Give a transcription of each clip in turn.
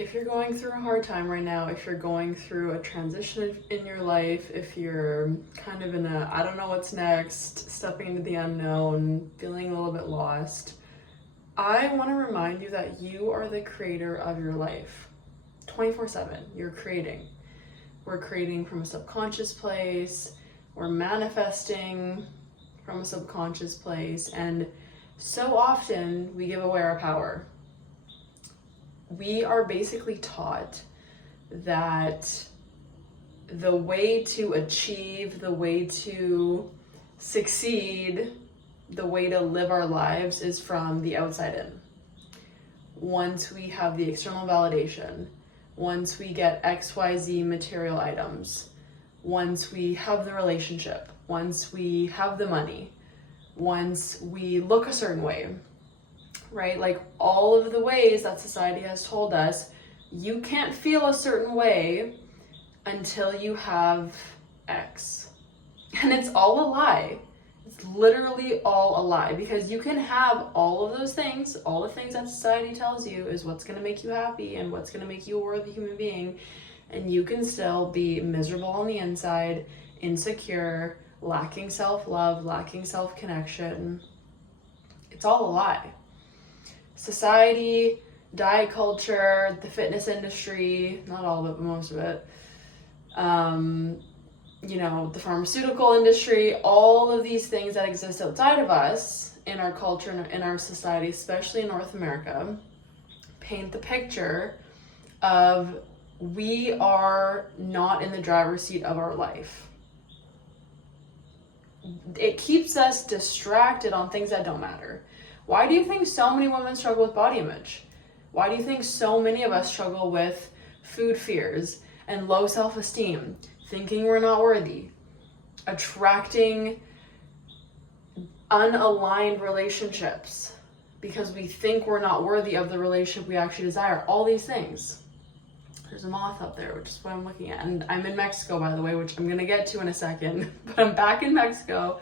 if you're going through a hard time right now, if you're going through a transition in your life, if you're kind of in a, I don't know what's next, stepping into the unknown, feeling a little bit lost, I want to remind you that you are the creator of your life. 24/7, you're creating. We're creating from a subconscious place. We're manifesting from a subconscious place. And so often we give away our power. We are basically taught that the way to achieve, the way to succeed, the way to live our lives is from the outside in. Once we have the external validation, once we get XYZ material items, once we have the relationship, once we have the money, once we look a certain way, right? Like all of the ways that society has told us, you can't feel a certain way until you have X. And it's all a lie. It's literally all a lie, because you can have all of those things, all the things that society tells you is what's going to make you happy and what's going to make you a worthy human being, and you can still be miserable on the inside, insecure, lacking self-love, lacking self-connection. It's all a lie. Society, diet culture, the fitness industry, not all of it, but most of it, the pharmaceutical industry, all of these things that exist outside of us in our culture and in our society, especially in North America, paint the picture of we are not in the driver's seat of our life. It keeps us distracted on things that don't matter. Why do you think so many women struggle with body image? Why do you think so many of us struggle with food fears and low self-esteem, thinking we're not worthy, attracting unaligned relationships because we think we're not worthy of the relationship we actually desire? All these things. There's a moth up there, which is what I'm looking at. And I'm in Mexico, by the way, which I'm going to get to in a second. But I'm back in Mexico,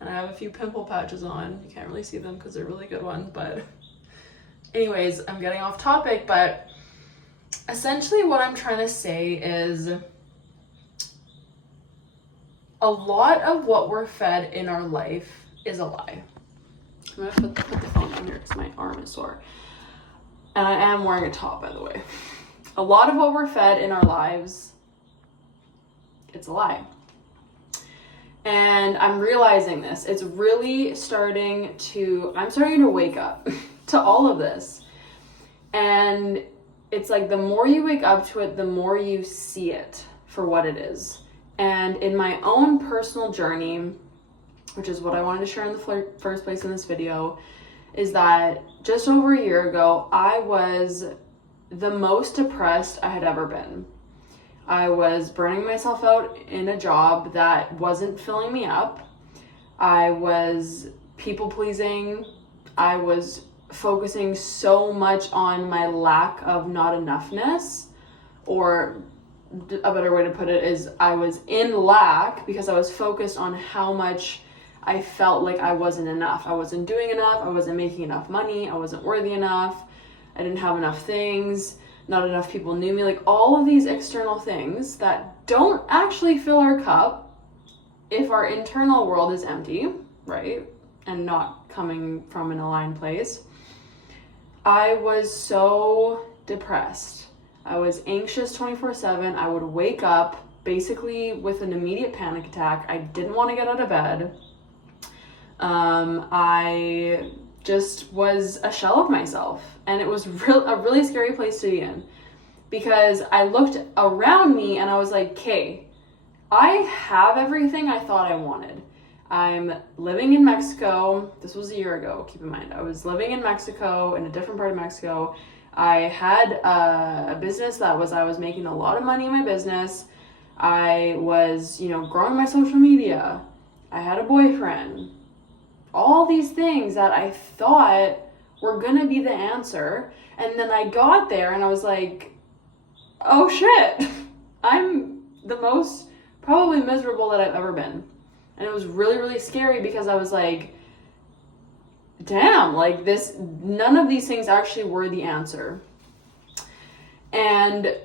and I have a few pimple patches on. You can't really see them because they're really good ones. But anyways, I'm getting off topic. But essentially what I'm trying to say is a lot of what we're fed in our life is a lie. I'm going to put the phone down here because my arm is sore. And I am wearing a top, by the way. A lot of what we're fed in our lives, it's a lie. And I'm realizing this. It's really I'm starting to wake up to all of this. And it's like the more you wake up to it, the more you see it for what it is. And in my own personal journey, which is what I wanted to share in the first place in this video, is that just over a year ago, I was the most depressed I had ever been. I was burning myself out in a job that wasn't filling me up. I was people pleasing. I was focusing so much on my lack of not enoughness, or a better way to put it is I was in lack because I was focused on how much I felt like I wasn't enough. I wasn't doing enough. I wasn't making enough money. I wasn't worthy enough. I didn't have enough things. Not enough people knew me. Like all of these external things that don't actually fill our cup if our internal world is empty, right? And not coming from an aligned place. I was so depressed. I was anxious 24/7. I would wake up basically with an immediate panic attack. I didn't want to get out of bed. I just was a shell of myself, and it was a really scary place to be in, because I looked around me and I was like, okay, I have everything I thought I wanted. I'm living in Mexico. This was a year ago, keep in mind. I was living in Mexico, in a different part of Mexico. I had a business I was making a lot of money in my business. I was, growing my social media. I had a boyfriend. All these things that I thought were gonna be the answer. And then I got there and I was like, oh shit, I'm the most probably miserable that I've ever been. And it was really, really scary because I was like, damn, like none of these things actually were the answer. And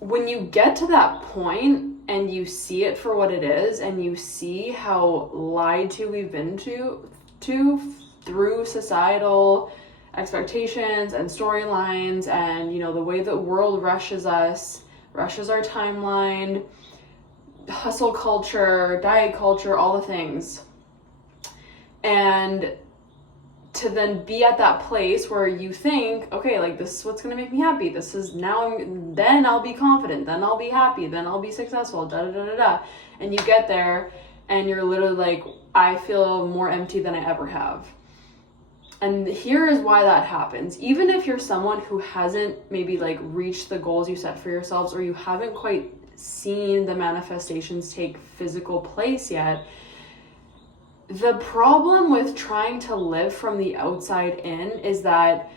when you get to that point and you see it for what it is, and you see how lied to we've been to through societal expectations and storylines, and the way the world rushes our timeline, hustle culture, diet culture, all the things, and to then be at that place where you think, okay, like, this is what's going to make me happy. This is then I'll be confident, then I'll be happy, then I'll be successful, da da da da da. And you get there and you're literally like, I feel more empty than I ever have. And here is why that happens. Even if you're someone who hasn't maybe like reached the goals you set for yourselves, or you haven't quite seen the manifestations take physical place yet, the problem with trying to live from the outside in is that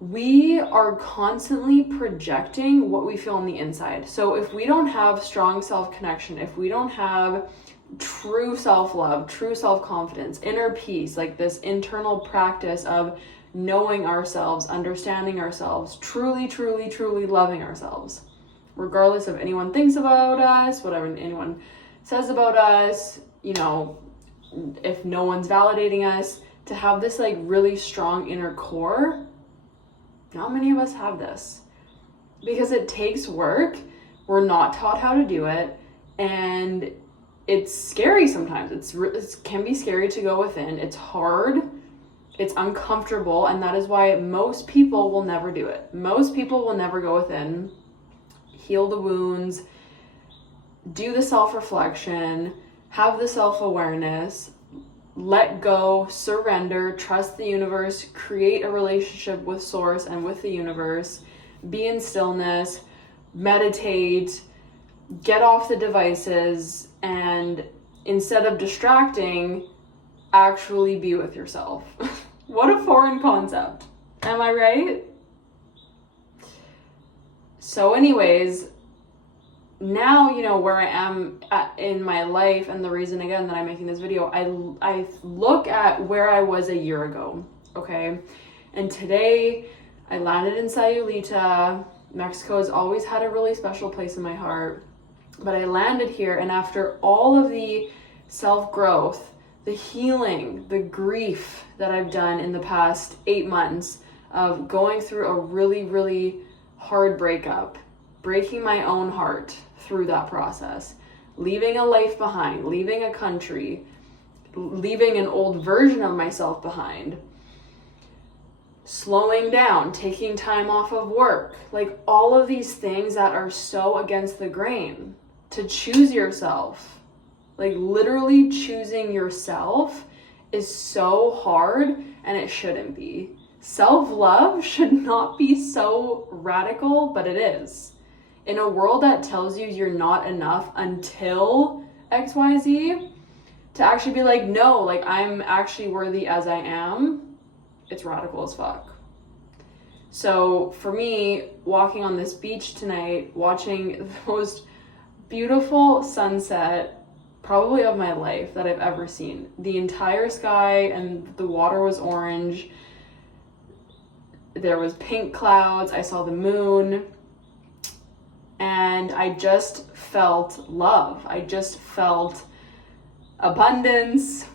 we are constantly projecting what we feel on the inside. So if we don't have strong self-connection, if we don't have true self-love, true self-confidence, inner peace, like this internal practice of knowing ourselves, understanding ourselves, truly, truly, truly loving ourselves, regardless of anyone thinks about us, whatever anyone says about us, if no one's validating us, to have this like really strong inner core. Not many of us have this because it takes work. We're not taught how to do it, and it's scary sometimes. It can be scary to go within. It's hard, it's uncomfortable, and that is why most people will never do it. Most people will never go within, heal the wounds, do the self-reflection, have the self-awareness, let go, surrender, trust the universe, create a relationship with source and with the universe, be in stillness, meditate, get off the devices, and instead of distracting, actually be with yourself. What a foreign concept. Am I right? So anyways, now where I am in my life, and the reason again that I'm making this video, I look at where I was a year ago, okay? And today I landed in Sayulita. Mexico has always had a really special place in my heart, but I landed here, and after all of the self-growth, the healing, the grief that I've done in the past 8 months of going through a really, really hard breakup, breaking my own heart through that process, leaving a life behind, leaving a country, leaving an old version of myself behind, slowing down, taking time off of work, like all of these things that are so against the grain. To choose yourself, like literally choosing yourself, is so hard, and it shouldn't be. Self-love should not be so radical, but it is. In a world that tells you you're not enough until XYZ, to actually be like, no, like I'm actually worthy as I am, it's radical as fuck. So for me, walking on this beach tonight, watching the most beautiful sunset probably of my life that I've ever seen. The entire sky and the water was orange. There was pink clouds. I saw the moon. And I just felt love. I just felt abundance.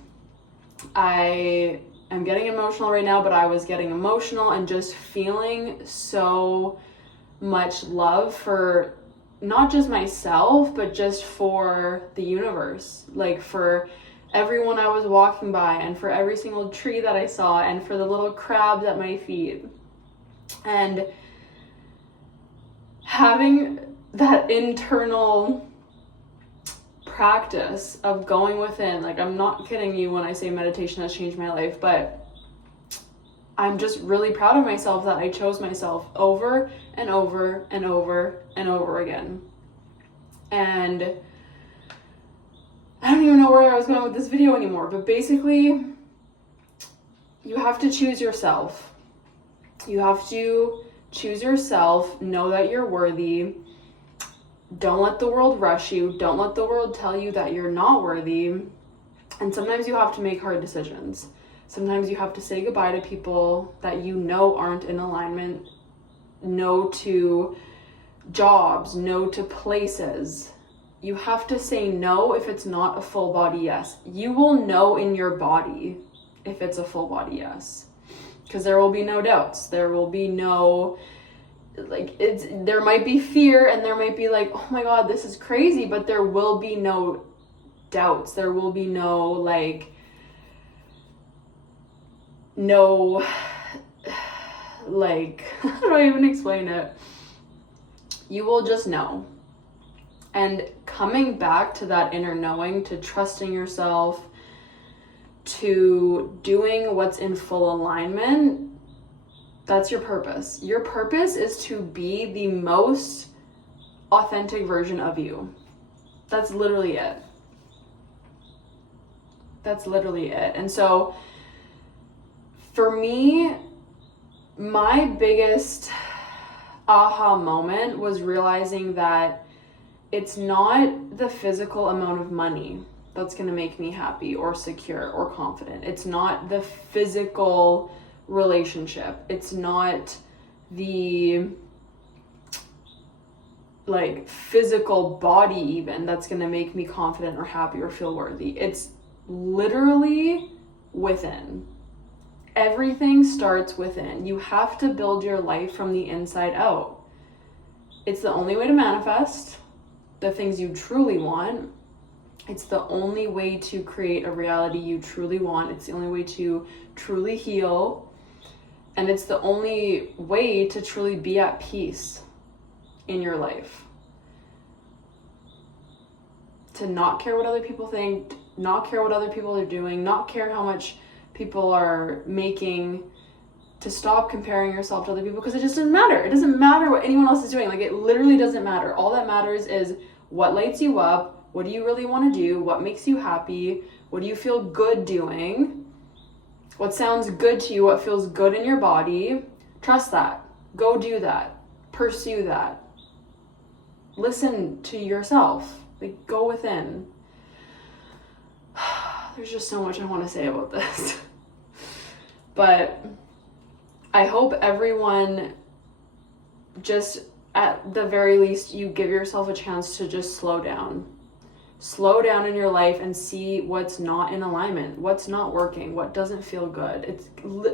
I am getting emotional right now, but I was getting emotional and just feeling so much love for not just myself, but just for the universe, like for everyone I was walking by, and for every single tree that I saw, and for the little crabs at my feet. And having that internal practice of going within, like I'm not kidding you when I say meditation has changed my life, but I'm just really proud of myself that I chose myself over and over and over and over again. And I don't even know where I was going with this video anymore, but basically, you have to choose yourself. You have to choose yourself, know that you're worthy. Don't let the world rush you. Don't let the world tell you that you're not worthy. And sometimes you have to make hard decisions. Sometimes you have to say goodbye to people that you know aren't in alignment no to jobs, no to places. You have to say no if it's not a full body yes. You will know in your body if it's a full body yes, because there will be no doubts. There will be no, like, there might be fear and there might be like, oh my God, this is crazy, but there will be no doubts. There will be no, like, no, like, how do I even explain it? You will just know. And coming back to that inner knowing, to trusting yourself, to doing what's in full alignment, that's your purpose. Your purpose is to be the most authentic version of you. That's literally it. That's literally it. And so for me, my biggest aha moment was realizing that it's not the physical amount of money that's going to make me happy or secure or confident. It's not the physical relationship. It's not the, like, physical body even that's going to make me confident or happy or feel worthy. It's literally within. Everything starts within. You have to build your life from the inside out. It's the only way to manifest the things you truly want. It's the only way to create a reality you truly want. It's the only way to truly heal. And it's the only way to truly be at peace in your life. To not care what other people think, not care what other people are doing, not care how much people are making, to stop comparing yourself to other people, because it just doesn't matter. It doesn't matter what anyone else is doing. Like, it literally doesn't matter. All that matters is what lights you up. What do you really want to do? What makes you happy? What do you feel good doing? What sounds good to you? What feels good in your body? Trust that. Go do that. Pursue that. Listen to yourself. Like, go within. There's just so much I want to say about this. But I hope everyone, just at the very least, you give yourself a chance to just slow down. Slow down in your life and see what's not in alignment, what's not working, what doesn't feel good.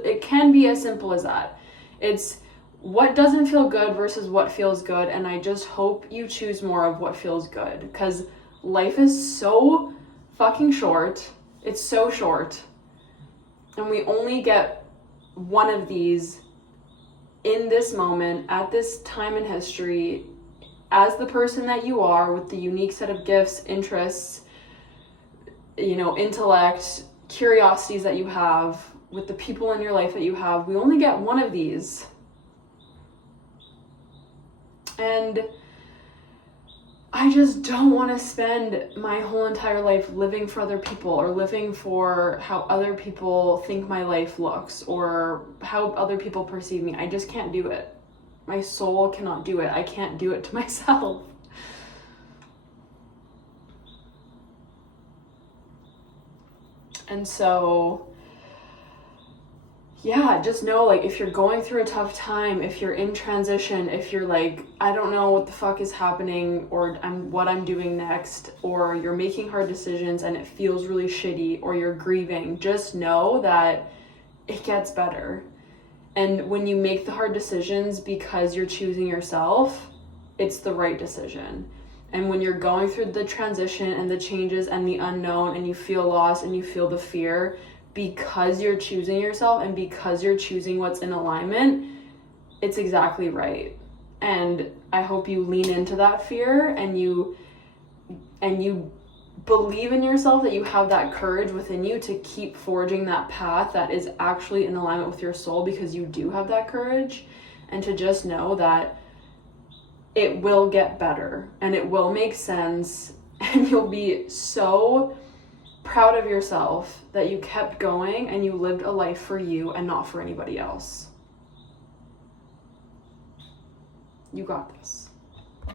It can be as simple as that. It's what doesn't feel good versus what feels good, and I just hope you choose more of what feels good, because life is so fucking short. It's so short, and we only get one of these in this moment, at this time in history, as the person that you are, with the unique set of gifts, interests, intellect, curiosities that you have, with the people in your life that you have. We only get one of these. And I just don't want to spend my whole entire life living for other people, or living for how other people think my life looks, or how other people perceive me. I just can't do it. My soul cannot do it. I can't do it to myself. And so, yeah, just know, like, if you're going through a tough time, if you're in transition, if you're like, I don't know what the fuck is happening, or what I'm doing next, or you're making hard decisions and it feels really shitty, or you're grieving, just know that it gets better. And when you make the hard decisions because you're choosing yourself, it's the right decision. And when you're going through the transition and the changes and the unknown, and you feel lost and you feel the fear, because you're choosing yourself and because you're choosing what's in alignment, it's exactly right. And I hope you lean into that fear, and you believe in yourself, that you have that courage within you to keep forging that path that is actually in alignment with your soul, because you do have that courage. And to just know that it will get better and it will make sense, and you'll be so proud of yourself that you kept going and you lived a life for you and not for anybody else. You got this.